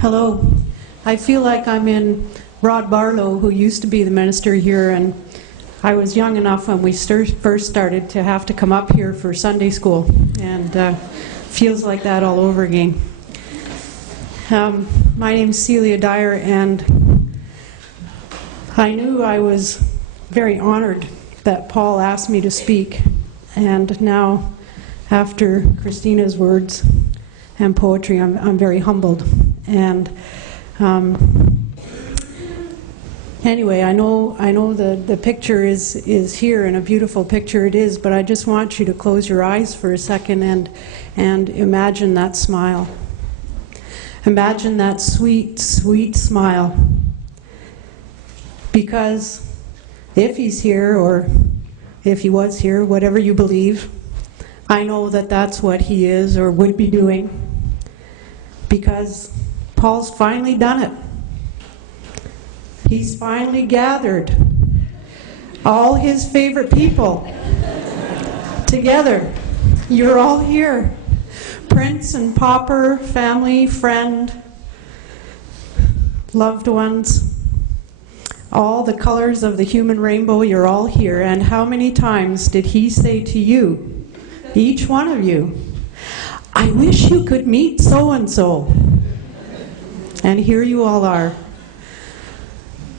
Hello. I feel like I'm in Rod Barlow, who used to be the minister here, and I was young enough when we first started to have to come up here for Sunday school, and feels like that all over again. My name's Celia Dyer, and I knew I was very honored that Paul asked me to speak, and now, after Christina's words and poetry, I'm very humbled. And anyway, I know the picture is here, and a beautiful picture it is, but I just want you to close your eyes for a second and imagine that smile. Imagine that sweet, sweet smile. Because if he's here, or if he was here, whatever you believe, I know that that's what he is or would be doing. Because Paul's finally done it. He's finally gathered all his favorite people together. You're all here. Prince and pauper, family, friend, loved ones, all the colors of the human rainbow, you're all here. And how many times did he say to you, each one of you, I wish you could meet so-and-so. And here you all are.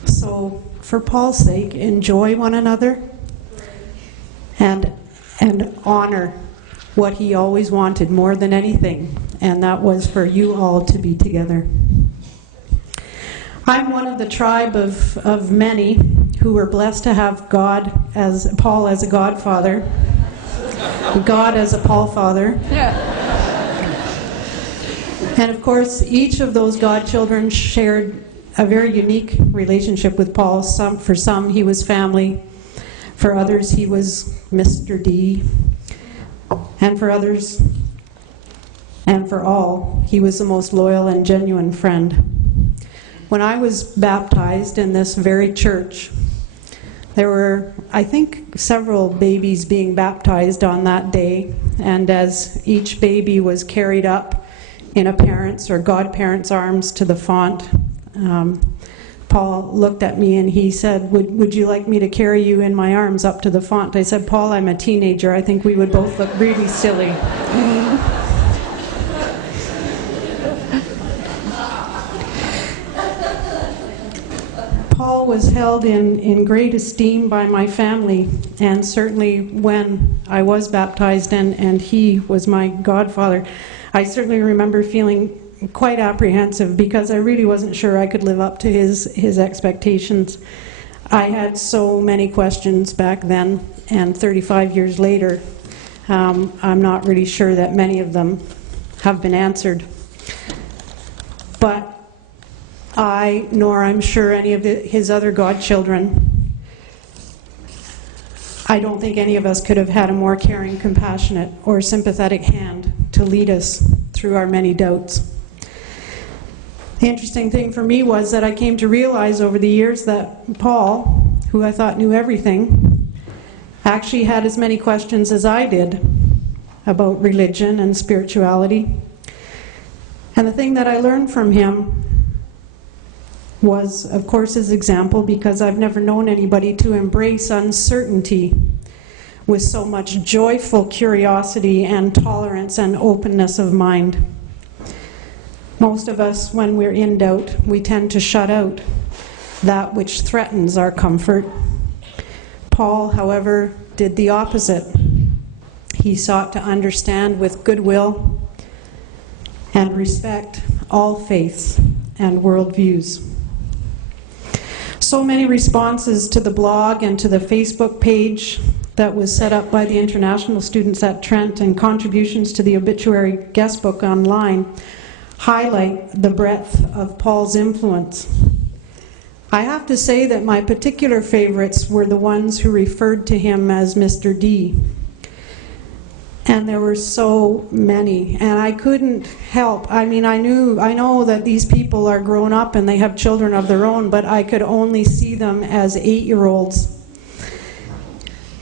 So, for Paul's sake, enjoy one another and honor what he always wanted more than anything, and that was for you all to be together. I'm one of the tribe of many who were blessed to have Paul as a godfather, God as a Paul father. Yeah. And of course, each of those godchildren shared a very unique relationship with Paul. For some, he was family. For others, he was Mr. D. And for others, and for all, he was the most loyal and genuine friend. When I was baptized in this very church, there were, I think, several babies being baptized on that day. And as each baby was carried up in a parent's or godparent's arms to the font, Paul looked at me and he said, would you like me to carry you in my arms up to the font? I said, Paul, I'm a teenager. I think we would both look really silly. Paul was held in great esteem by my family, and certainly when I was baptized and he was my godfather, I certainly remember feeling quite apprehensive because I really wasn't sure I could live up to his expectations. I had so many questions back then, and 35 years later, I'm not really sure that many of them have been answered. But nor I'm sure any of his other godchildren, I don't think any of us could have had a more caring, compassionate, or sympathetic hand to lead us through our many doubts. The interesting thing for me was that I came to realize over the years that Paul, who I thought knew everything, actually had as many questions as I did about religion and spirituality. And the thing that I learned from him was, of course, his example, because I've never known anybody to embrace uncertainty with so much joyful curiosity and tolerance and openness of mind. Most of us, when we're in doubt, we tend to shut out that which threatens our comfort. Paul, however, did the opposite. He sought to understand with goodwill and respect all faiths and worldviews. So many responses to the blog and to the Facebook page that was set up by the international students at Trent, and contributions to the obituary guest book online highlight the breadth of Paul's influence. I have to say that my particular favorites were the ones who referred to him as Mr. D. And there were so many, and I couldn't help. I mean, I know that these people are grown up and they have children of their own, but I could only see them as 8-year-olds.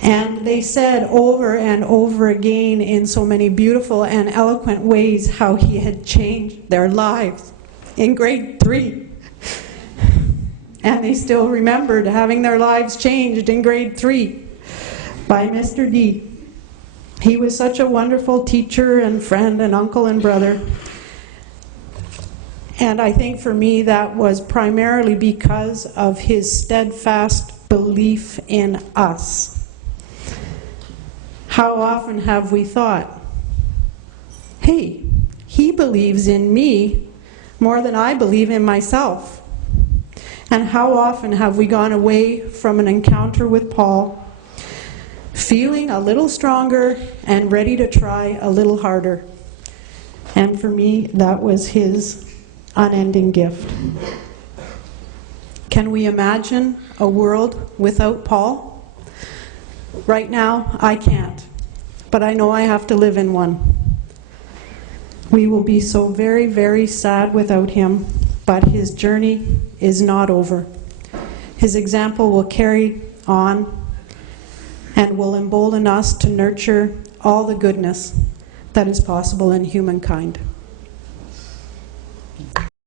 And they said over and over again in so many beautiful and eloquent ways how he had changed their lives. in grade 3. And they still remembered having their lives changed in grade 3 by Mr. D. He was such a wonderful teacher and friend and uncle and brother. And I think for me that was primarily because of his steadfast belief in us. How often have we thought, hey, he believes in me more than I believe in myself? And how often have we gone away from an encounter with Paul feeling a little stronger and ready to try a little harder? And for me, that was his unending gift. Can we imagine a world without Paul? Right now, I can't, but I know I have to live in one. We will be so very, very sad without him, but his journey is not over. His example will carry on and will embolden us to nurture all the goodness that is possible in humankind.